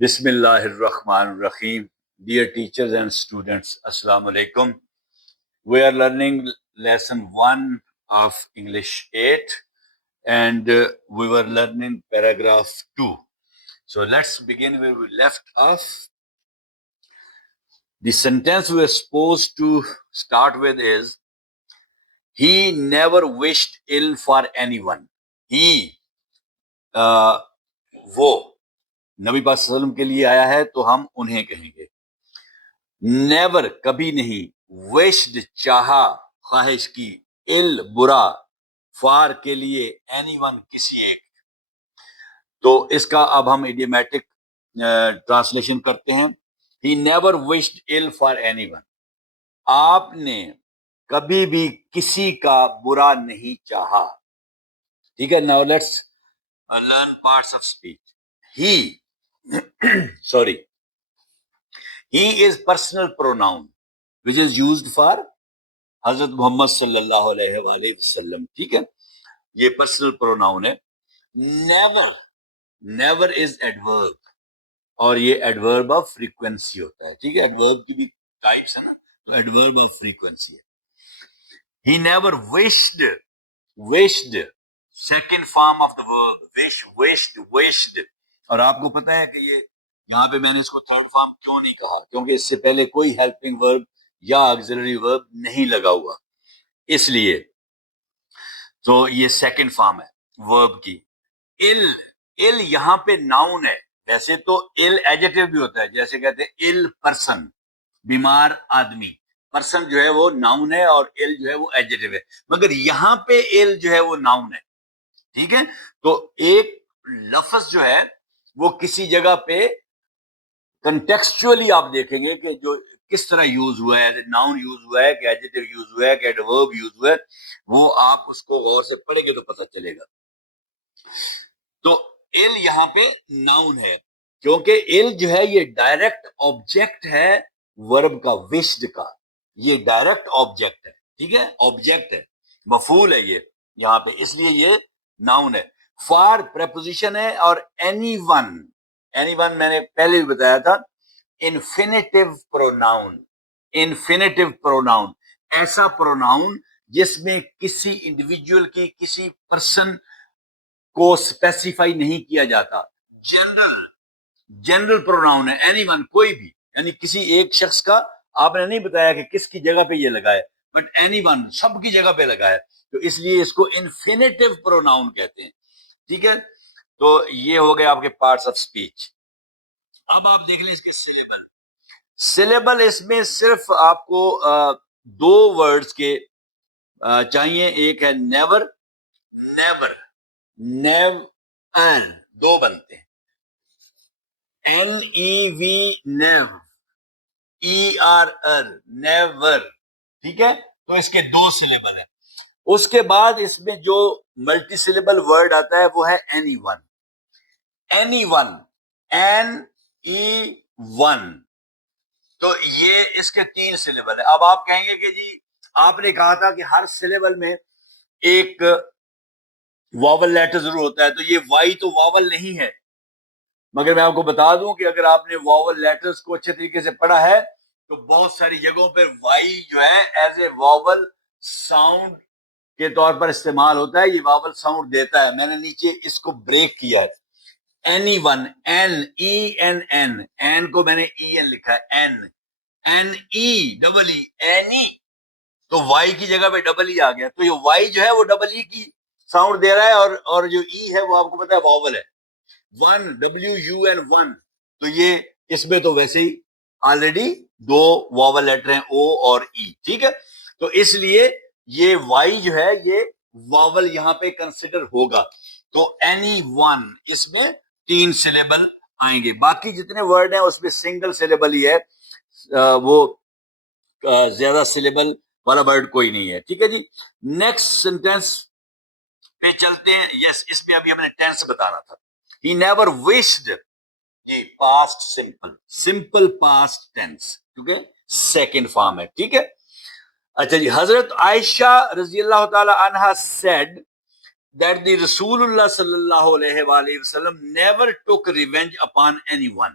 Bismillah ar-Rahman ar-Rahim. Dear teachers and students, Assalamu alaikum. We are learning lesson 1 of English 8 and we were learning paragraph 2. So let's begin where we left off. The sentence we are supposed to start with is, he never wished ill for anyone. He, وہ نبی پاک صلی اللہ علیہ وسلم کے لیے آیا ہے تو ہم انہیں کہیں گے. نیور کبھی نہیں، وشڈ چاہا، خواہش کی، ال برا، فار کے لیے، اینی ون کسی ایک. تو اس کا اب ہم ایڈیمیٹک ٹرانسلیشن کرتے ہیں. ہی نیور وشڈ ال فار اینی ون، آپ نے کبھی بھی کسی کا برا نہیں چاہا. ٹھیک ہے. Now let's learn parts of speech. He sorry He is personal pronoun which is used for حضرت محمد صلی اللہ علیہ وآلہ وسلم. ٹھیک ہے، یہ پرسنل پروناؤن ہے. نیور از ایڈورب اور یہ ایڈورب آف فریکوینسی ہوتا ہے. ٹھیک ہے، ایڈورب کی بھی ٹائپس ہیں نا، تو ایڈورب آف فریکوینسی ہے. He never wished second form of the ورب، wished. اور آپ کو پتا ہے کہ یہ یہاں پہ میں نے اس کو تھرڈ فارم کیوں نہیں کہا، کیونکہ اس سے پہلے کوئی ہیلپنگ ورب یا آگزیلری ورب نہیں لگا ہوا، اس لیے تو یہ سیکنڈ فارم ہے ورب کی. ال یہاں پہ ناؤن ہے. ویسے تو ال ایڈجیکٹو بھی ہوتا ہے، جیسے کہتے ہیں ال پرسن، بیمار آدمی. پرسن جو ہے وہ ناؤن ہے اور ال جو ہے وہ ایڈجیکٹو ہے، مگر یہاں پہ ال جو ہے وہ ناؤن ہے. ٹھیک ہے، تو ایک لفظ جو ہے وہ کسی جگہ پہ کنٹیکسچولی آپ دیکھیں گے کہ جو کس طرح یوز ہوا ہے، ناؤن یوز ہوا ہے کہ ایڈجیکٹو یوز ہوا ہے کہ ایڈورب یوز ہوا ہے، وہ آپ اس کو غور سے پڑھیں گے تو پتہ چلے گا. تو ال یہاں پہ ناؤن ہے کیونکہ ال جو ہے یہ ڈائریکٹ آبجیکٹ ہے ورب کا، وشڈ کا. یہ ڈائریکٹ آبجیکٹ ہے. ٹھیک ہے، آبجیکٹ ہے، مفعول ہے یہ یہاں پہ، اس لیے یہ ناؤن ہے. فار پریپوزیشن ہے، اور اینی ون میں نے پہلے بھی بتایا تھا انفینیٹیو پروناؤن، ایسا پروناؤن جس میں کسی انڈیویجول کی، کسی پرسن کو اسپیسیفائی نہیں کیا جاتا. جنرل پروناؤن ہے، اینی ون کوئی بھی، یعنی کسی ایک شخص کا آپ نے نہیں بتایا کہ کس کی جگہ پہ یہ لگا ہے، بٹ اینی ون سب کی جگہ پہ لگا ہے، تو اس لیے اس کو انفینیٹیو پروناؤن کہتے ہیں. ٹھیک ہے، تو یہ ہو گئے آپ کے پارٹس آف اسپیچ. اب آپ دیکھ لیں اس کے سلیبل. اس میں صرف آپ کو دو ورڈز کے چاہیے. ایک ہے نیور، دو بنتے ہیں، نیو، نیور. ٹھیک ہے، تو اس کے دو سلیبل ہیں. اس کے بعد اس میں جو ملٹی سلیبل ورڈ آتا ہے وہ ہے اینی ون. تو یہ اس کے 3 سلیبل ہے. اب آپ کہیں گے کہ جی آپ نے کہا تھا کہ ہر سلیبل میں ایک واول لیٹر ضرور ہوتا ہے، تو یہ وائی تو واول نہیں ہے، مگر میں آپ کو بتا دوں کہ اگر آپ نے واول لیٹرز کو اچھے طریقے سے پڑھا ہے تو بہت ساری جگہوں پر وائی جو ہے ایز اے واول ساؤنڈ کے طور پر استعمال ہوتا ہے. یہ واول ساؤنڈ دیتا ہے. میں نے نیچے اس کو بریک کیا ہے. اینی ون، این کو میں نے ای این لکھا ہے، اینی، تو وائی کی جگہ پہ ڈبل ای آ گیا. تو یہ وائی جو ہے وہ ڈبل ای کی ساؤنڈ دے رہا ہے، اور جو ای ہے وہ آپ کو پتا ہے واول ہے. ون، WUN، تو یہ اس میں تو ویسے ہی آلریڈی 2 واول لیٹر ہیں، او اور ای. ٹھیک ہے، تو اس لیے یہ وائی جو ہے یہ واول یہاں پہ کنسیڈر ہوگا. تو اینی ون اس میں 3 سلیبل آئیں گے. باقی جتنے ورڈ ہیں اس میں سنگل سلیبل ہی ہے، وہ زیادہ سلیبل والا ورڈ کوئی نہیں ہے. ٹھیک ہے جی، نیکسٹ سینٹینس پہ چلتے ہیں. یس، اس میں ابھی ہم نے ٹینس بتانا تھا. He never wished، جی پاسٹ سمپل پاسٹ ٹینس، کیونکہ سیکنڈ فارم ہے. ٹھیک ہے، اچھا جی. حضرت عائشہ رضی اللہ تعالی عنہا said that the رسول اللہ صلی اللہ علیہ وآلہ وسلم never took revenge upon anyone.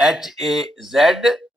HAZ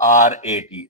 RAT,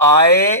IAY,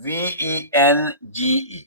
REVENGE,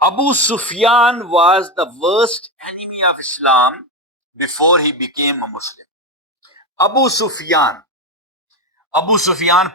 Abu Sufyan was the worst enemy of Islam before he became a Muslim. Abu Sufyan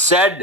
said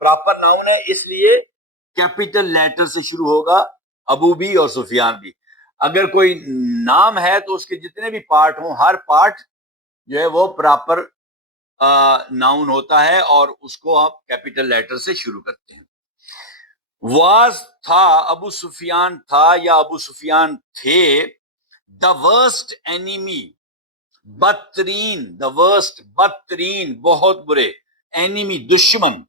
proper noun ہے اس لیے کیپیٹل لیٹر سے شروع ہوگا، ابو بھی اور سفیان بھی. اگر کوئی نام ہے تو اس کے جتنے بھی پارٹ ہوں، ہر پارٹ جو ہے وہ پراپر ناؤن ہوتا ہے اور اس کو آپ کیپیٹل لیٹر سے شروع کرتے ہیں. واز تھا، ابو سفیان تھا یا ابو سفیان تھے. دا ورسٹ اینیمی، بدترین، دا ورسٹ بدترین، بہت برے، اینیمی دشمن،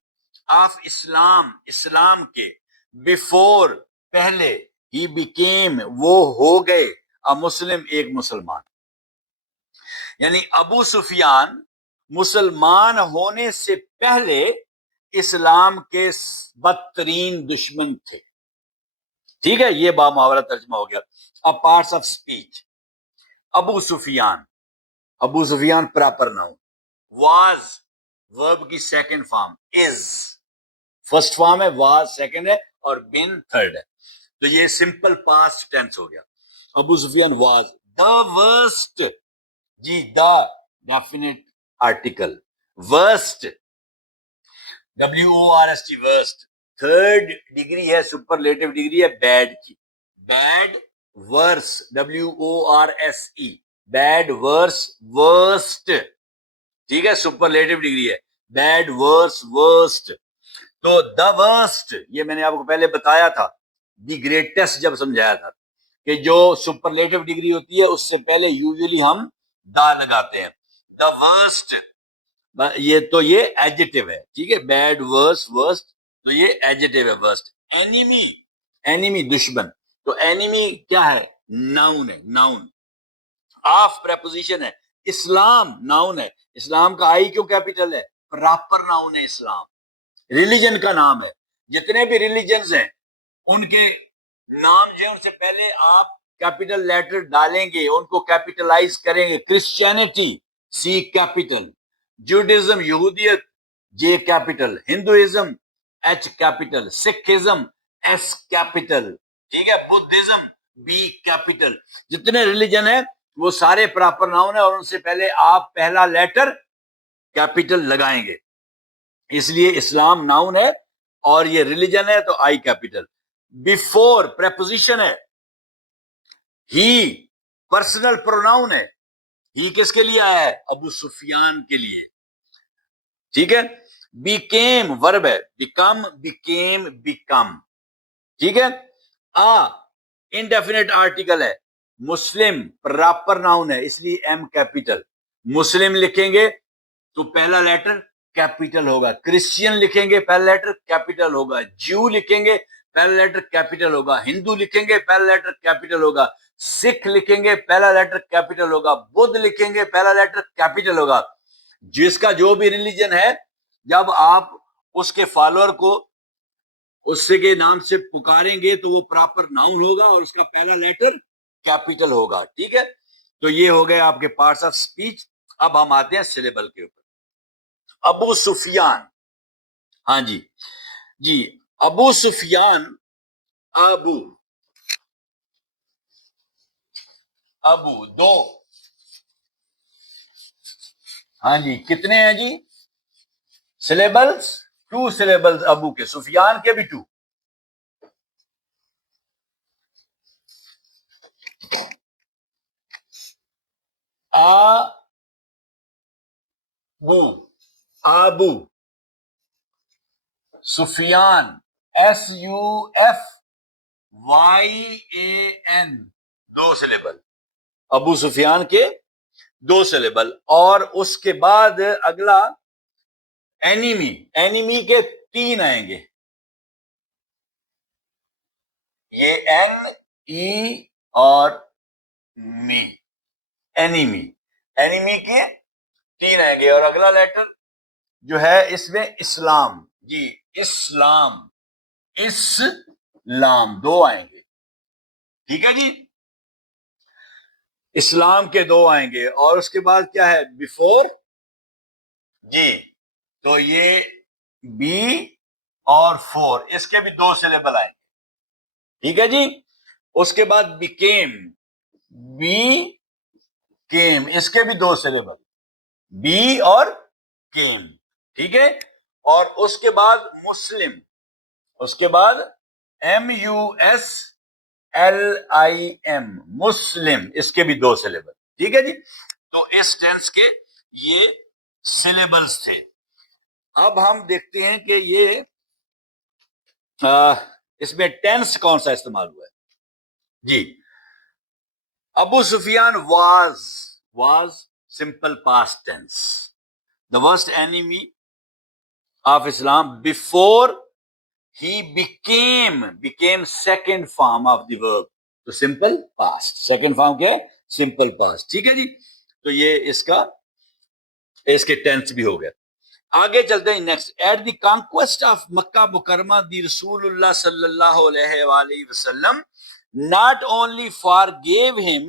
آف اسلام، اسلام کے، بفور پہلے، ہی بیکیم وہ ہو گئے، مسلم ایک مسلمان. یعنی ابو سفیان مسلمان ہونے سے پہلے اسلام کے بدترین دشمن تھے. ٹھیک ہے، یہ با محاورہ ترجمہ ہو گیا. اب parts of speech. Abu Sufyan, Abu Sufyan proper noun. Was verb کی second form, is first form ہے، واز سیکنڈ ہے اور بن تھرڈ ہے. تو یہ سمپل پاسٹ ٹینس ہو گیا. Abu Sufyan was the worst, جی the definite article, worst WORST worst. Third degree ہے، سپرلیٹو ڈگری ہے بیڈ کی. Bad worse WORSE، bad worse worst. ٹھیک ہے، سپرلیٹو ڈگری ہے، بیڈ ورس ورسٹ. تو دا ورسٹ یہ میں نے آپ کو پہلے بتایا تھا، دی گریٹسٹ جب سمجھایا تھا کہ جو سپرلیٹو ڈگری ہوتی ہے اس سے پہلے یوزلی ہم دا لگاتے ہیں. دا ورسٹ یہ تو یہ ایڈجیکٹو ہے. ٹھیک ہے، بیڈ ورس ورسٹ تو یہ ایڈجیکٹو ہے ورسٹ. اینیمی، اینیمی دشمن. تو اینیمی کیا ہے؟ ناؤن ہے، ناؤن. آف پریپوزیشن ہے. اسلام ناؤن ہے. اسلام کا آئی کیوں کیپیٹل ہے؟ پراپر ناؤن ہے. اسلام ریلیجن کا نام ہے. جتنے بھی ریلیجنز ہیں ان کے نام جو ہے ان سے پہلے آپ کیپیٹل لیٹر ڈالیں گے، ان کو کیپیٹلائز کریں گے. کرسچینٹی سی کیپیٹل، جوڈیزم یہودیت J capital, Hinduism H capital, Sikhism S capital. ٹھیک ہے، بدھزم بی کیپیٹل. جتنے ریلیجن ہیں وہ سارے پراپر ناؤن ہیں اور ان سے پہلے آپ پہلا لیٹر کیپیٹل لگائیں گے. اس لیے اسلام ناؤن ہے اور یہ ریلیجن ہے تو آئی کیپیٹل. بیفور پریپوزیشن ہے. ہی پرسنل پروناؤن ہے. ہی کس کے لیے آیا ہے؟ ابو سفیان کے لیے. ٹھیک ہے. بیکیم ورب ہے، بیکم، بیکیم، بیکم. ٹھیک ہے. انڈیفینٹ آرٹیکل ہے. مسلم پراپر ناؤن ہے اس لیے ایم کیپیٹل. مسلم لکھیں گے تو پہلا لیٹر کیپیٹل ہوگا. کرسچین لکھیں گے پہلا لیٹر کیپیٹل ہوگا. جیو لکھیں گے پہلا لیٹر کیپیٹل ہوگا. ہندو لکھیں گے پہلا لیٹر کیپیٹل ہوگا. سکھ لکھیں گے پہلا لیٹر کیپیٹل ہوگا. بدھ لکھیں گے پہلا لیٹر کیپیٹل ہوگا. جس کا جو بھی ریلیجن ہے جب آپ اس کے فالوور کو اس کے نام سے پکاریں گے تو وہ پراپر ناؤن ہوگا اور اس کا پہلا لیٹر کیپیٹل ہوگا. ٹھیک ہے. تو یہ ہو گئے آپ کے پارٹس آف اسپیچ. اب ہم آتے ہیں سلیبل کے اوپر. ابو سفیان، ہاں جی جی ابو سفیان، ابو، ابو دو، ہاں جی کتنے ہیں جی سلیبلز؟ 2 سلیبلز ابو کے. سفیان کے بھی 2. بو، آبو. سفیان SUFYAN 2 سلیبل. ابو سفیان کے 2 سلیبل. اور اس کے بعد اگلا اینیمی. اینیمی کے 3 آئیں گے. یہ NE اور می. اینیمی، اینیمی کے 3 آئیں گے. اور اگلا لیٹر جو ہے اس میں اسلام، جی اسلام، اسلام 2 آئیں گے. ٹھیک ہے جی. اسلام کے 2 آئیں گے. اور اس کے بعد کیا ہے؟ بیفور، جی تو یہ بی اور 4 اس کے بھی 2 سلیبل آئیں گے. ٹھیک ہے جی. اس کے بعد بیکیم، بی کیم، اس کے بھی 2 سلیبل، بی اور کیم. ٹھیک ہے. اور اس کے بعد مسلم، اس کے بعد MUSLIM مسلم، اس کے بھی 2 سلیبل. ٹھیک ہے جی. تو اس ٹینس کے یہ سلیبلز تھے. اب ہم دیکھتے ہیں کہ یہ اس میں ٹینس کون سا استعمال ہوا ہے جی. Abu Sufyan was simple past tense. The worst enemy of Islam before he became second form of the verb. تو simple past, second form کیا ہے؟ simple past. ٹھیک ہے جی. تو یہ اس کے ٹینس بھی ہو گیا. آگے چلتے ہیں next. At the conquest of Mecca Mukarramah the رسول اللہ صلی اللہ علیہ وآلہ وسلم not only forgave him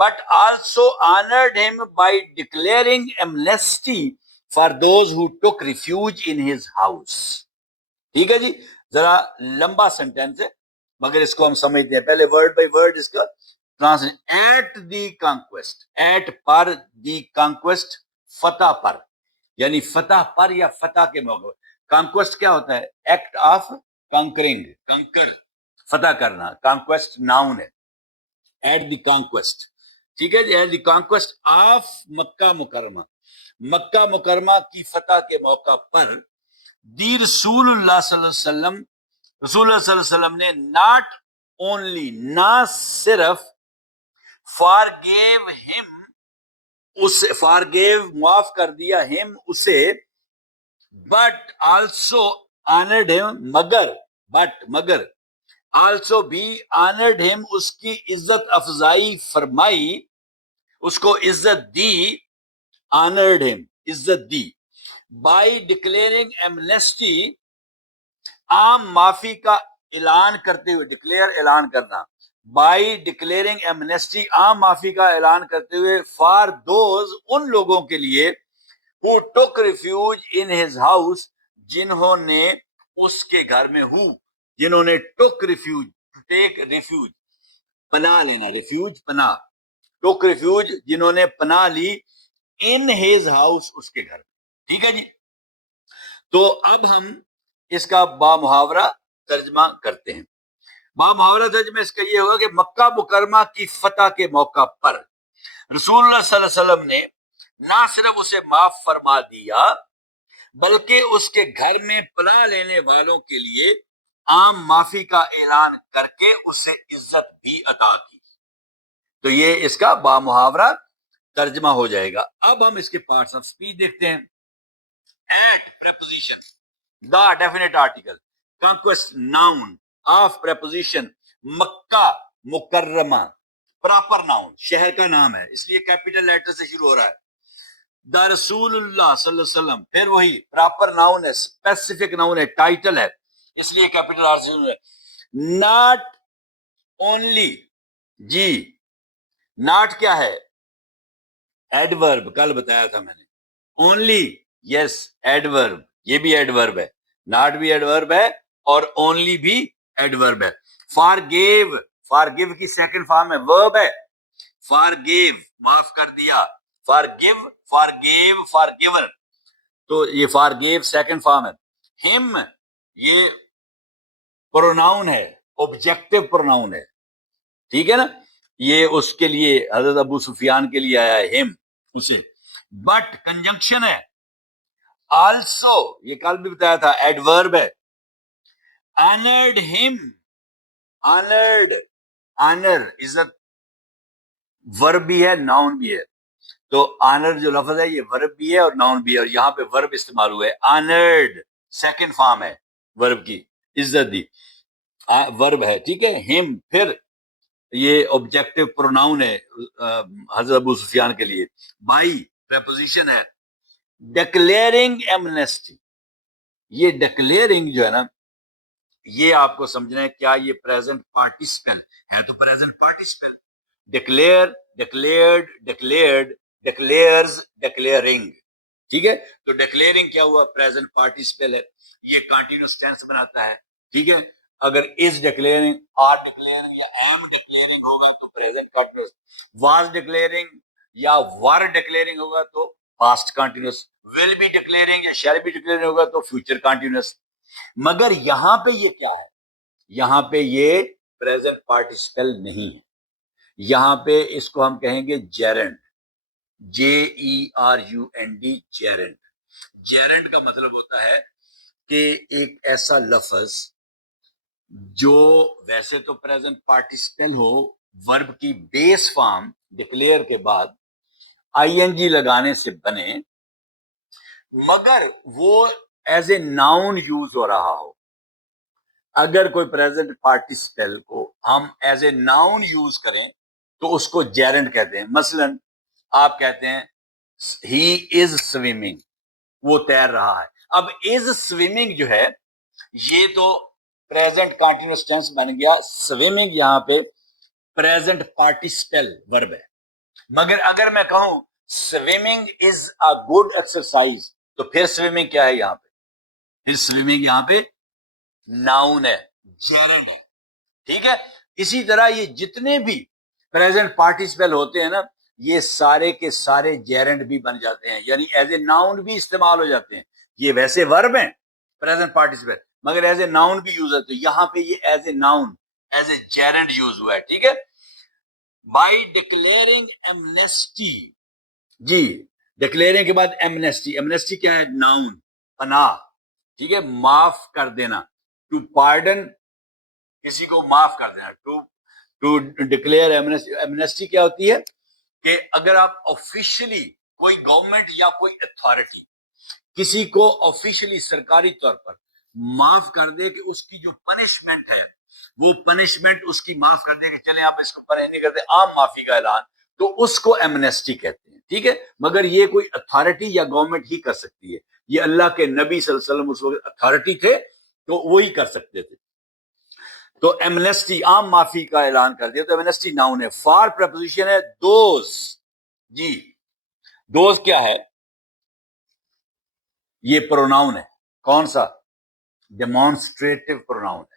but also honored him by declaring amnesty for those who took refuge in his house. ٹھیک ہے جی. ذرا لمبا سینٹینس ہے مگر اس کو ہم سمجھتے ہیں. پہلے ورڈ بائی ورڈ اس کا translate. At the conquest, at پر دی کانکویسٹ، فتح پر، یعنی فتح پر یا فتح کے موقع. کانکویسٹ کیا ہوتا ہے؟ ایکٹ آف کنکرنگ، کنکر فتح کرنا. کانکویسٹ ناؤن ہے. At the conquest. ٹھیک ہے جی. At the conquest of Mecca Mukarramah, Makkah مکرمہ کی فتح کے موقع پر دی رسول اللہ صلی اللہ علیہ وسلم، رسول اللہ صلی اللہ علیہ وسلم نے ناٹ اونلی، نہ صرف فارگیو ہم، اسے فارگیو معاف کر دیا، ہم اسے، بٹ آلسو آنرڈ ہم، مگر آلسو بھی آنرڈ ہم، اس کی عزت افزائی فرمائی، اس کو عزت دی، آنرڈ ہم عزت دی، بائی ڈکلیئرنگ ایمنیسٹی، عام معافی کا اعلان کرتے ہوئے، ڈکلیئر اعلان کرنا، بائی ڈکلیئرنگ ایمنیسٹی عام معافی کا اعلان کرتے ہوئے، فار دوز ان لوگوں کے لیے، who took refuge in his house جنہوں نے اس کے گھر میں جنہوں نے took refuge، take refuge پناہ لینا، refuge پناہ، took refuge جنہوں نے پناہ لی، in his house اس کے گھر. ٹھیک ہے جی. تو اب ہم اس کا بامحاورہ ترجمہ کرتے ہیں. بامحاورہ ترجمہ اس کا یہ ہوگا کہ مکہ مکرمہ کی فتح کے موقع پر رسول اللہ صلی اللہ علیہ وسلم نے نہ صرف اسے معاف فرما دیا بلکہ اس کے گھر میں پناہ لینے والوں کے لیے عام معافی کا اعلان کر کے اسے عزت بھی عطا کی. تو یہ اس کا بامحاورہ ترجمہ ہو جائے گا. اب ہم اس کے پارٹس آف اسپیچ دیکھتے ہیں. At preposition، the definite article, conquest noun, of preposition Makkah Mukarramah, proper noun شہر کا نام ہے اس لیے کیپیٹل لیٹر سے شروع ہو رہا ہے. دا رسول اللہ صلی اللہ علیہ وسلم، پھر وہی پراپر ناؤن ہے، اسپیسیفک ناؤن ہے، ٹائٹل ہے اس لیے کیپیٹل آر سے شروع ہے. ناٹ اونلی، جی ناٹ کیا ہے؟ ایڈورب، کل بتایا تھا میں نے. اونلی، یس ایڈورب، یہ بھی ایڈورب ہے، ناٹ بھی ایڈورب ہے اور اونلی بھی ایڈورب ہے. فارگیو، فارگیو کی سیکنڈ فارم ہے، ورب ہے. فارگیو معاف کر دیا، فارگیو، فارگیو، فارگیور، تو یہ فارگیو سیکنڈ فارم ہے. ہم یہ پروناؤن ہے، آبجیکٹو پروناؤن ہے. ٹھیک ہے نا. یہ اس کے لیے حضرت ابو سفیان کے لیے آیا ہے ہم اسے. بٹ کنجنکشن ہے. آلسو یہ کل بھی بتایا تھا ایڈورب ہے. آنرڈ ہم، آنرڈ، آنر عزت ورب بھی ہے ناؤن بھی ہے. تو آنر جو لفظ ہے یہ ورب بھی ہے اور ناؤن بھی ہے اور یہاں پہ ورب استعمال ہوا ہے. آنرڈ سیکنڈ فارم ہے ورب کی، عزت دی، ورب ہے. ٹھیک ہے. ہم پھر یہ آبجیکٹو پروناؤن ہے حضرت ابو سفیان کے لیے. بائی پریپوزیشن ہے. ڈکلیئرنگ ایمنیسٹی، یہ ڈکلیئرنگ جو ہے نا یہ آپ کو سمجھنا ہے کیا یہ پریزنٹ پارٹیسپل ہے؟ تو present participle. Declare, declared, declared, declares, declaring. ٹھیک ہے. تو ڈکلیئرنگ کیا ہوا؟ پریزنٹ پارٹیسپل ہے، یہ کنٹینیوس ٹینس بناتا ہے. ٹھیک ہے. اگر از ڈکلیئرنگ، آر ڈکلیئرنگ یا ایم ڈکلیئرنگ ہوگا تو پریزنٹ کنٹینیوس. واز ڈکلیئرنگ یا ور ڈکلیئرنگ ہوگا تو past continuous. will be declaring یا shall be declaring ہوگا تو future continuous. مگر یہاں پہ یہ کیا ہے؟ یہاں پہ یہ present participle نہیں ہے. یہاں پہ اس کو ہم کہیں گے gerund. Gerund. gerund. gerund کا مطلب ہوتا ہے کہ ایک ایسا لفظ جو ویسے تو پریزنٹ پارٹیسپل ہو، ورب کی بیس فارم ڈکلیئر کے بعد آئی این جی لگانے سے بنے، مگر وہ ایز اے ناؤن یوز ہو رہا ہو. اگر کوئی پریزنٹ پارٹیسپل کو ہم ایز اے ناؤن یوز کریں تو اس کو جیرنڈ کہتے ہیں. مثلا آپ کہتے ہیں ہی از سوئمنگ، وہ تیر رہا ہے. اب از سوئمنگ جو ہے یہ تو پریزنٹ کنٹینیوس ٹینس بن گیا. سوئمنگ یہاں پہ پریزنٹ پارٹیسپل ورب ہے. مگر اگر میں کہوں swimming is a good exercise تو پھر سوئمنگ کیا ہے یہاں پہ؟ پھر سوئمنگ یہاں پہ ناؤن ہے، جیرنڈ ہے. ٹھیک ہے. اسی طرح یہ جتنے بھی پریزنٹ پارٹیسپل ہوتے ہیں نا، یہ سارے کے سارے جیرنڈ بھی بن جاتے ہیں، یعنی ایز اے ناؤن بھی استعمال ہو جاتے ہیں. یہ ویسے ورب ہیں پریزنٹ پارٹیسپل، مگر ایز اے ناؤن بھی یوز ہے. تو یہاں پہ یہ as a noun, as a gerund use ہوا ہے. ٹھیک ہے. By declaring amnesty. جی، ڈکلیئرنگ کے بعد ایمنیسٹی. ایمنیسٹی کیا ہے؟ ناؤن، پناہ. ٹھیک ہے. معاف کر دینا. ٹو پارڈن، کسی کو معاف کر دینا. ٹو ڈکلیئر ایمنیسٹی کیا ہوتی ہے کہ اگر آپ آفیشلی کوئی گورنمنٹ یا کوئی اتھارٹی کسی کو آفیشلی سرکاری طور پر معاف کر دے کہ اس کی جو پنشمنٹ ہے وہ پنشمنٹ اس کی معاف کر دے کہ چلیں آپ اس کو پنش نہیں کرتے، عام معافی کا اعلان، تو اس کو ایمنیسٹی کہتے ہیں. ٹھیک ہے. مگر یہ کوئی اتھارٹی یا گورنمنٹ ہی کر سکتی ہے. یہ اللہ کے نبی صلی اللہ علیہ وسلم اس وقت اتھارٹی تھے تو وہی کر سکتے تھے. تو ایمنیسٹی عام معافی کا اعلان کر دیا. تو ایمنیسٹی ناؤن ہے. فار پریپوزیشن ہے دوز. جی، دوز کیا ہے؟ یہ پروناؤن ہے. کون سا؟ ڈیمونسٹریٹو پروناؤن ہے.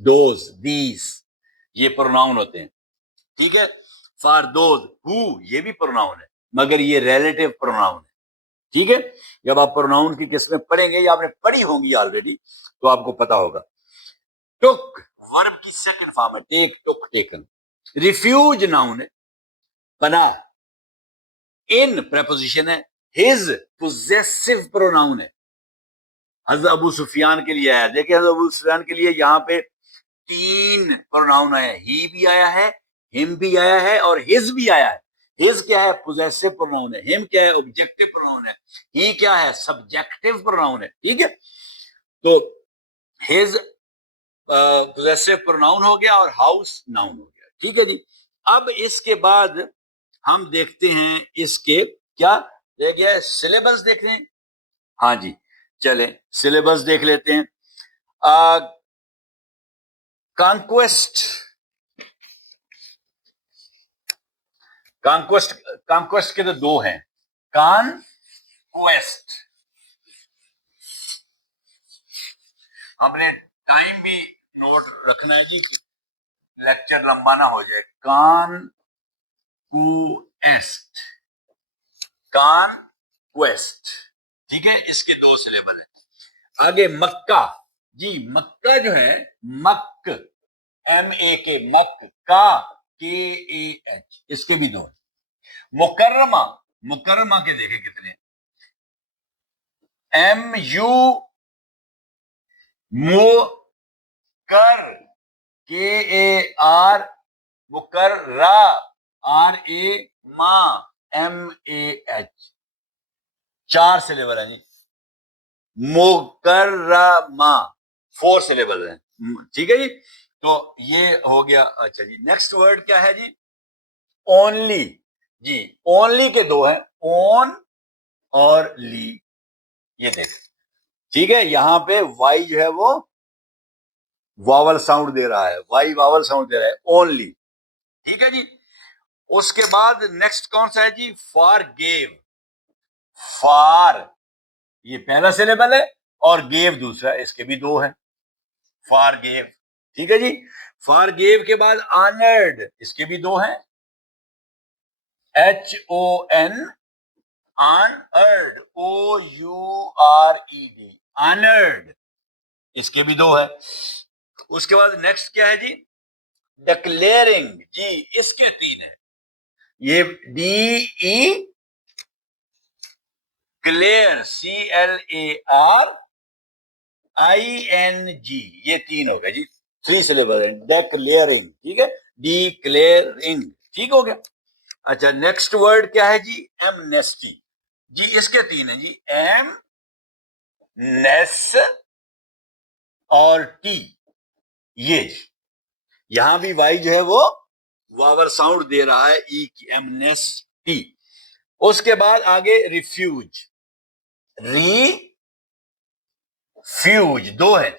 دوز، دیز، یہ پروناؤن ہوتے ہیں. ٹھیک ہے. فار دوز ہو، یہ بھی پروناؤن ہے مگر یہ ریلیٹو پروناؤن ہے. ٹھیک ہے. جب آپ پروناؤن کی قسمیں پڑھیں گے یا آپ نے پڑھی ہوں گی آلریڈی تو آپ کو پتا ہوگا. ٹک ورب کی سیکنڈ فارم ہے. ٹیک، ٹک، ٹیکن. ریفیوج ناؤن ہے، پناہ. ان پریپوزیشن ہے. ہز پوزیسو پروناؤن ہے. حضرت ابو سفیان کے لیے آیا. دیکھیں حضرت ابو سفیان کے لیے یہاں پہ 3 پروناؤن آیا ہے. ہی بھی آیا ہے، ہم بھی آیا ہے اور ہز بھی آیا ہے. ہز کیا ہے؟ پوزیسو پروناؤن ہے. ہم کیا ہے؟ آبجیکٹو پروناؤن ہے. ہی کیا ہے؟ سبجیکٹو پروناؤن ہے. ٹھیک ہے. تو ہز پوزیسو پروناؤن ہو گیا اور ہاؤس ناؤن ہو گیا. ٹھیک ہے جی. اب اس کے بعد ہم دیکھتے ہیں اس کے کیا دیکھ گیا سلیبس دیکھ لیں. ہاں جی چلیں سلیبس دیکھ لیتے ہیں. کانکویسٹ. کانکویسٹ کے تو 2 ہیں. کانکویسٹ، ہم نے ٹائم بھی نوٹ رکھنا ہے جی، لیکچر لمبا نہ ہو جائے. Conquest, conquest. ٹھیک ہے. اس کے 2 سلیبل ہیں. آگے مکہ. جی مکہ جو ہے، مک، MAK، مک، کا KAH، اس کے بھی 2 ہیں. مکرمہ. مکرمہ کے دیکھیں کتنے؟ MU، مکر، KAR، مکرہ، RA، ما، MAH. 4 سلیبل ہیں جی. مکرمہ 4 سلیبل ہیں. ٹھیک ہے جی. تو یہ ہو گیا. اچھا جی نیکسٹ ورڈ کیا ہے جی؟ اونلی. جی اونلی کے 2 ہیں، اون اور لی. یہ دیکھ. ٹھیک ہے. یہاں پہ وائی جو ہے وہ واول ساؤنڈ دے رہا ہے. وائی واول ساؤنڈ دے رہا ہے. اونلی. ٹھیک ہے جی. اس کے بعد نیکسٹ کون سا ہے جی؟ For give. فار یہ پہلا سلیبل ہے اور گیو دوسرا. اس کے بھی 2 ہیں. For give. ٹھیک ہے جی. فار گیو کے بعد آنرڈ. اس کے بھی 2 ہیں. HON، Unearned, O-U-R-E-D, unearned, اس کے بھی دو ہے. اس کے بعد نیکسٹ کیا ہے جی؟ ڈکلیئرنگ، جی اس کے تین ہے. یہ D E clear, CLAR ING، یہ تین ہو گئے جی، 3 syllable ہے. ڈیکلیئرنگ، ٹھیک ہے، ڈیکلیئرنگ، ٹھیک ہو گیا. اچھا نیکسٹ ورڈ کیا ہے جی؟ ایمنیسٹی، جی اس کے تین ہیں جی، ایم نیس اور ٹی. یہ یہاں بھی وائی جو ہے وہ واور ساؤنڈ دے رہا ہے، ای کی، ایمنیسٹی. اس کے بعد آگے ریفیوج، فیوج، دو ہے،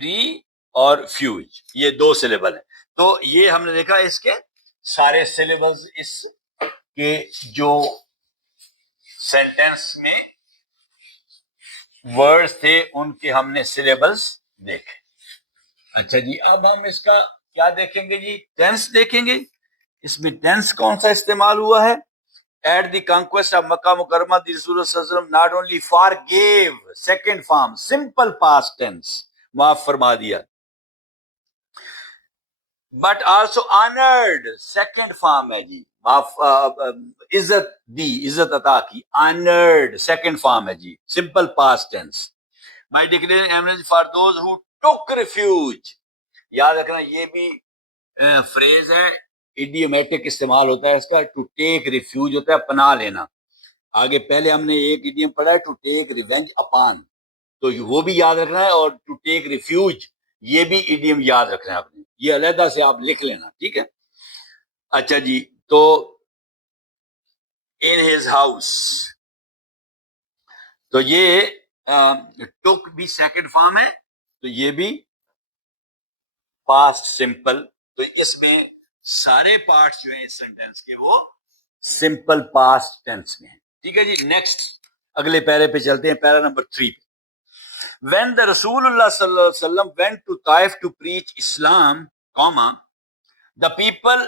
ری اور فیوج، یہ 2 syllable ہیں. تو یہ ہم نے دیکھا اس کے سارے syllables، اس کے جو سینٹینس میں ورڈز تھے ان کے ہم نے syllables دیکھے. اچھا جی، اب ہم اس کا کیا دیکھیں گے جی؟ ٹینس دیکھیں گے. اس میں ٹینس کون سا استعمال ہوا ہے؟ At the conquest of Mecca Mukarramah the رسول صلی اللہ علیہ وسلم not only for give, second form simple past tennis, معاف فرما دیا، but also honoured, second form ہے جی، عزت دی، عزت عطا کی، آنرڈ سیکنڈ فارم ہے جی، simple past tense. By declaring amnesty for those who took refuge, یاد رکھنا یہ بھی فریز ہے، ایڈیومیٹک استعمال ہوتا ہے اس کا. ٹو ٹیک ریفیوج ہوتا ہے پناہ لینا. آگے پہلے ہم نے ایک ایڈیم پڑھا ہے، ٹو ٹیک ریونج اپان، تو وہ بھی یاد رکھنا ہے. اور ٹو ٹیک ریفیوج یہ بھی ایڈیم یاد رکھنا ہے آپ نے، یہ علیحدہ سے آپ لکھ لینا، ٹھیک ہے. اچھا جی، تو ان ہز ہاؤس، تو یہ ٹوک بھی سیکنڈ فارم ہے، تو یہ بھی پاسٹ سمپل. تو اس میں سارے پارٹس جو ہیں اس سینٹینس کے وہ سمپل پاسٹ ٹینس میں ہیں، ٹھیک ہے جی. نیکسٹ اگلے پیرے پہ چلتے ہیں، پیرا نمبر 3 پہ. When the Rasulullah sallallahu alaihi wasallam went to Taif to preach Islam, the people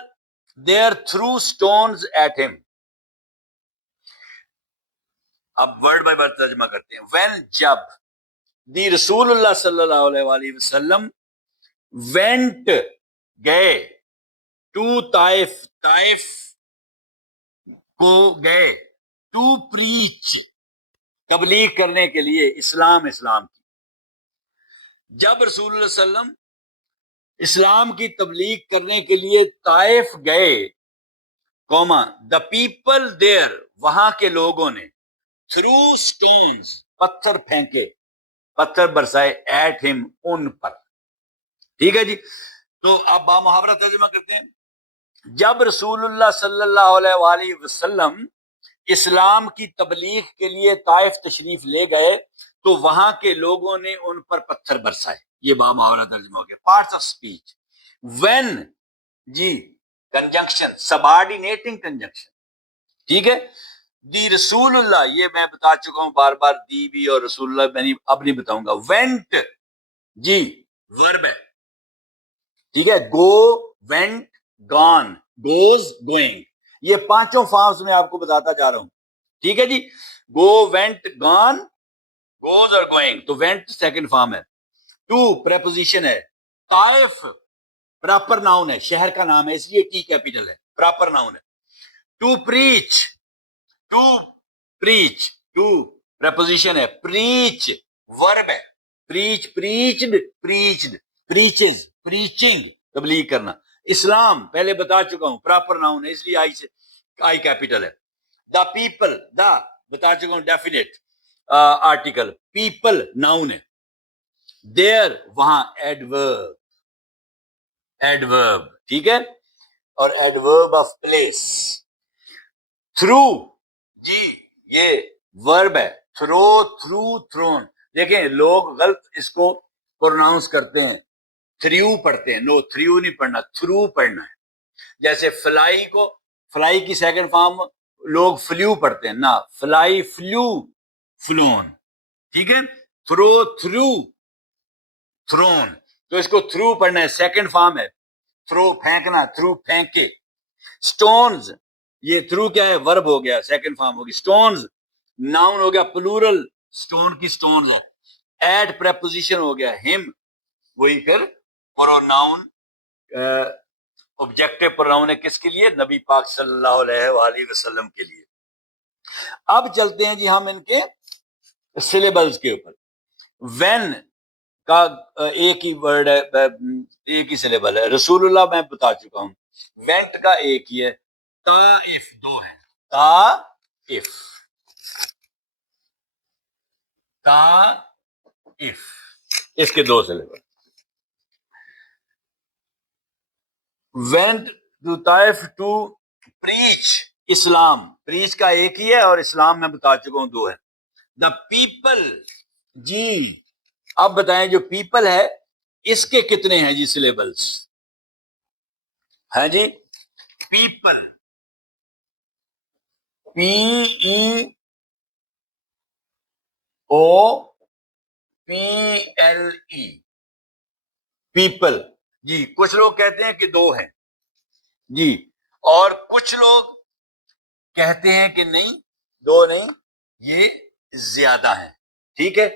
there threw stones at him. اب ورڈ بائی ورڈ ترجمہ کرتے ہیں. when، جب، دی رسول اللہ صلی اللہ علیہ وسلم went، گئے، ٹو طائف، طائف کو گئے، ٹو پریچ، تبلیغ کرنے کے لیے، اسلام کی. جب رسول اللہ صلی اللہ علیہ وسلم اسلام کی تبلیغ کرنے کے لیے طائف گئے، دا پیپل دیر، وہاں کے لوگوں نے، تھرو اسٹونز، پتھر پھینکے، پتھر برسائے، ایٹ ہم، ان پر، ٹھیک ہے جی. تو اب با محاورہ ترجمہ کرتے ہیں. جب رسول اللہ صلی اللہ علیہ وآلہ وسلم اسلام کی تبلیغ کے لیے طائف تشریف لے گئے تو وہاں کے لوگوں نے ان پر پتھر برسائے. یہ با محاورہ ترجمہ ہو گیا. Parts of speech. وین، جی کنجنکشن، سبارڈینیٹنگ کنجنکشن، ٹھیک ہے. دی رسول اللہ، یہ میں بتا چکا ہوں بار بار، دی بھی اور رسول اللہ میں اب نہیں بتاؤں گا. وینٹ، جی ورب ہے، ٹھیک ہے. گو، وینٹ، گون، گوز، گوئنگ، یہ پانچوں فارمز میں آپ کو بتاتا جا رہا ہوں، ٹھیک ہے جی. گو، وینٹ، گون، گوز اور گوئنگ. تو وینٹ سیکنڈ فارم ہے. ٹو پریپوزیشن ہے. طائف پراپر ناؤن ہے، شہر کا نام ہے، اس لیے ٹی کیپیٹل ہے، پراپر ناؤن ہے. To preach, to preach, to preposition ہے. پریچ ورب ہے. Preach, preached, preached, preaches, preaching, تبلیغ کرنا. اسلام پہلے بتا چکا ہوں، پراپر ناؤن ہے، اس لیے آئی کیپیٹل ہے. دا پیپل، دا بتا چکا ہوں ڈیفینیٹ آرٹیکل. پیپل ناؤن ہے. دیر، وہاں، ایڈورب، ایڈورب، ٹھیک ہے. اور ایڈورب آف پلیس. تھرو، جی یہ ورب ہے. Throw, threw, thrown. دیکھیں لوگ غلط اس کو پروناؤنس کرتے ہیں، تھریو پڑھتے ہیں. نو، تھریو نہیں پڑھنا، تھرو پڑھنا ہے. جیسے فلائی کو، فلائی کی سیکنڈ فارم لوگ فلیو پڑھتے ہیں، نہ، فلائی، فلیو، فلون، ٹھیک ہے. Throw, threw, thrown. تو اس کو تھرو پڑھنا ہے، سیکنڈ فارم ہے. تھرو پھینکنا، تھرو پھینکے. سٹونز، یہ تھرو کیا ہے؟ ورب ہو گیا، سیکنڈ فارم ہوگی. اسٹونز ناؤن ہو گیا پلورل، اسٹون کی اسٹونز ہے. ایٹ پریپوزیشن ہو گیا ہم، وہی پھر پروناؤن آبجیکٹو پروناؤن ہے کس کے لیے؟ نبی پاک صلی اللہ علیہ وآلہ وسلم کے لیے. اب چلتے ہیں جی ہم ان کے سلیبلز کے اوپر. وین کا ایک ہی ورڈ ہے، ایک ہی سلیبل ہے. رسول اللہ میں بتا چکا ہوں. وینٹ کا ایک ہی ہے. طائف دو ہے. طائف، طائف، اس کے دو syllable. went to Taif to preach Islam. Preach کا ایک ہی ہے اور اسلام میں بتا چکا ہوں دو ہے. دا پیپل، جی اب بتائیں جو پیپل ہے اس کے کتنے ہیں جی سلیبلز؟ ہے جی پیپل، پی ای او پی ایل ای، پیپل. جی کچھ لوگ کہتے ہیں کہ دو ہیں جی، اور کچھ لوگ کہتے ہیں کہ نہیں دو نہیں، یہ زیادہ ہیں. ٹھیک ہے،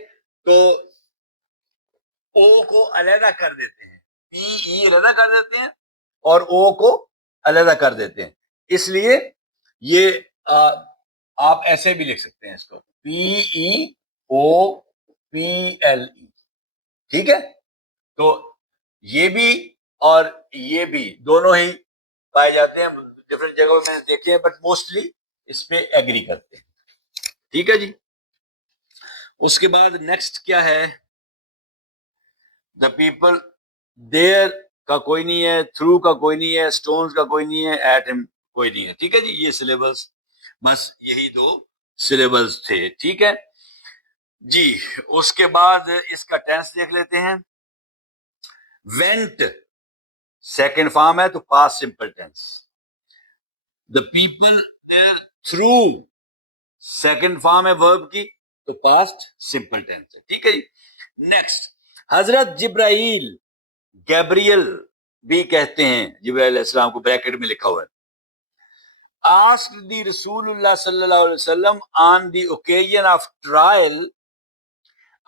تو او کو علیحدہ کر دیتے ہیں، پی ای علیحدہ کر دیتے ہیں اور او کو علیحدہ کر دیتے ہیں. اس لیے یہ آپ ایسے بھی لکھ سکتے ہیں اس کو، پی ای او پی ایل ای. ٹھیک ہے، تو یہ بھی اور یہ بھی دونوں ہی پائے جاتے ہیں. ڈفرینٹ جگہوں میں دیکھتے ہیں بٹ موسٹلی اس پہ ایگری کرتے ہیں. ٹھیک ہے جی. اس کے بعد نیکسٹ کیا ہے؟ دا پیپل، دیر کا کوئی نہیں ہے، تھرو کا کوئی نہیں ہے، اسٹونز کا کوئی نہیں ہے، ایٹ ہم کوئی نہیں ہے. ٹھیک ہے جی. یہ سلیبلز بس یہی دو سلیبلز تھے. ٹھیک ہے جی. اس کے بعد اس کا ٹینس دیکھ لیتے ہیں. وینٹ سیکنڈ فارم ہے تو past simple tense. The people there threw second form ہے ورب کی تو پاسٹ سمپل ٹینس ہے. ٹھیک ہے جی. نیکسٹ حضرت جبرائیل، گیبریل بھی کہتے ہیں جبرائیل علیہ السلام کو، بریکٹ میں لکھا ہوا ہے. asked the رسول اللہ صلی اللہ علیہ وسلم on the occasion of trial,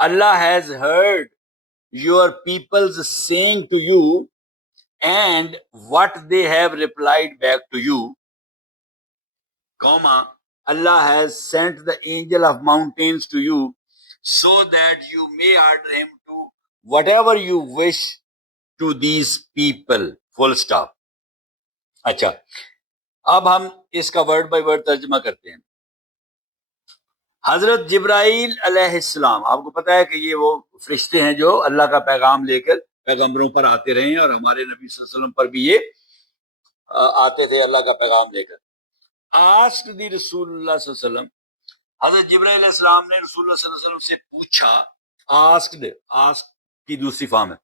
Allah has heard your people's saying to you and what they have replied back to you, comma, Allah has sent the angel of mountains to you so that you may order him to whatever you wish to these people, full stop. اچھا اب ہم اس کا word by word ترجمہ کرتے ہیں. حضرت جبرائیل علیہ السلام، آپ کو پتا ہے کہ یہ وہ فرشتے ہیں جو اللہ کا پیغام لے کر پیغمبروں پر آتے رہے ہیں، اور ہمارے نبی صلی اللہ علیہ وسلم پر بھی یہ آتے تھے اللہ کا پیغام لے کر. آسکڈ دی رسول اللہ صلی اللہ علیہ وسلم، حضرت جبرائیل علیہ السلام نے رسول اللہ صلی اللہ علیہ وسلم سے پوچھا. آسکڈ، آسک کی دوسری فارم ہے.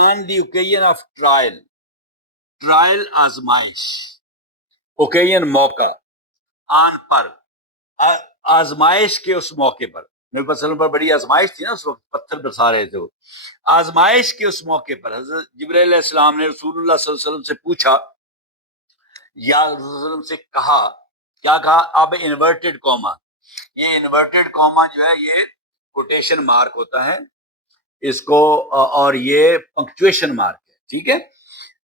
On the occasion of trial, trial آزمائش، اوکیزن موقع، آن پر آزمائش کے اس موقع پر. نبی صلی اللہ علیہ وسلم پر بڑی آزمائش تھی نا، اس وقت پتھر برسا رہے تھے وہ. آزمائش کے اس موقع پر حضرت جبرائیل علیہ السلام نے رسول اللہ صلی اللہ علیہ وسلم سے پوچھا یا رسول اللہ علیہ وسلم سے کہا. کیا کہا؟ اب انورٹڈ کوما، یہ انورٹڈ کوما جو ہے یہ کوٹیشن مارک ہوتا ہے اس کو، اور یہ پنکچویشن مارک ہے. ٹھیک ہے،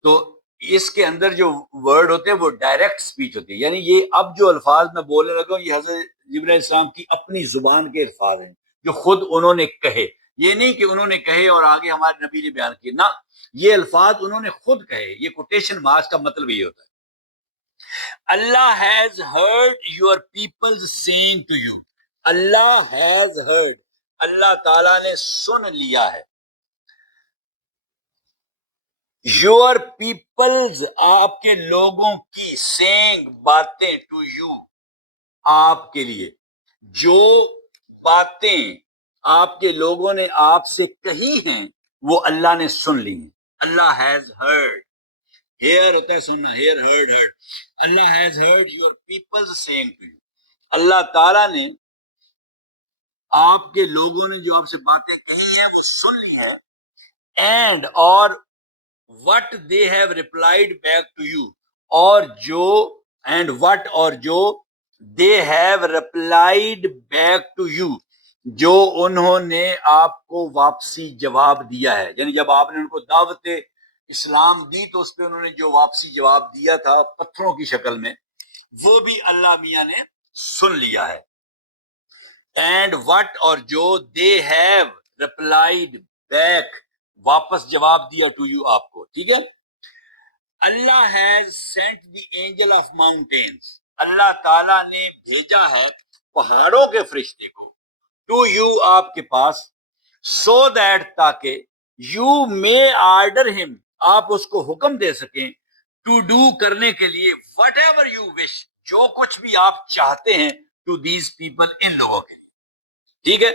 تو اس کے اندر جو ورڈ ہوتے ہیں وہ ڈائریکٹ سپیچ ہوتی ہے. یعنی یہ اب جو الفاظ میں بولنے لگا ہوں یہ حضرت جبرائیل علیہ السلام کی اپنی زبان کے الفاظ ہیں جو خود انہوں نے کہے. یہ نہیں کہ انہوں نے کہے اور آگے ہمارے نبی نے بیان کیے، نہ، یہ الفاظ انہوں نے خود کہے. یہ کوٹیشن مارکس کا مطلب یہ ہوتا ہے. Allah has heard your people's sing to you. Allah has heard, Allah تعالیٰ نے سن لیا ہے. یور پیپلز، آپ کے لوگوں کی، سینگ باتیں، ٹو یو آپ کے لیے، جو باتیں آپ کے لوگوں نے آپ سے کہی ہیں وہ اللہ نے سن لی ہیں. اللہ ہیز ہرڈ، ہیئر ہوتا ہے سننا، hear heard heard. Allah has heard your people's sing to you, Allah تعالیٰ نے آپ کے لوگوں نے جو آپ سے باتیں کہی ہیں وہ سن لی ہے. اینڈ اور what they have replied back to you، اور جو اینڈ وٹ اور جو they have replied back to you جو انہوں نے آپ کو واپسی جواب دیا ہے، یعنی جب آپ نے ان کو دعوت اسلام دی تو اس پہ انہوں نے جو واپسی جواب دیا تھا پتھروں کی شکل میں، وہ بھی اللہ میاں نے سن لیا ہے. اینڈ وٹ اور جو دے ہیو ریپلائڈ بیک واپس جواب دیا ٹو یو آپ کو، ٹھیک ہے. Allah has sent the angel of mountains Allah تعالیٰ نے بھیجا ہے پہاڑوں کے فرشتے کو ٹو یو آپ کے پاس سو دیٹ تاکہ یو مے آرڈر ہم آپ اس کو حکم دے سکیں ٹو ڈو کرنے کے لیے وٹ ایور یو وش جو کچھ بھی آپ چاہتے ہیں ٹو دیز پیپل ان لوگوں کے لیے، ٹھیک ہے.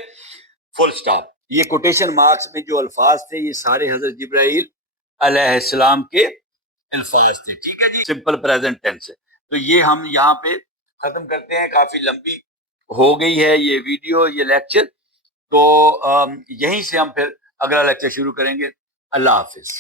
فل سٹاپ. یہ کوٹیشن مارکس میں جو الفاظ تھے یہ سارے حضرت جبرائیل علیہ السلام کے الفاظ تھے، ٹھیک ہے جی، سمپل پریزنٹ ٹینس ہے. تو یہ ہم یہاں پہ ختم کرتے ہیں، کافی لمبی ہو گئی ہے یہ ویڈیو یہ لیکچر، تو یہیں سے ہم پھر اگلا لیکچر شروع کریں گے. اللہ حافظ.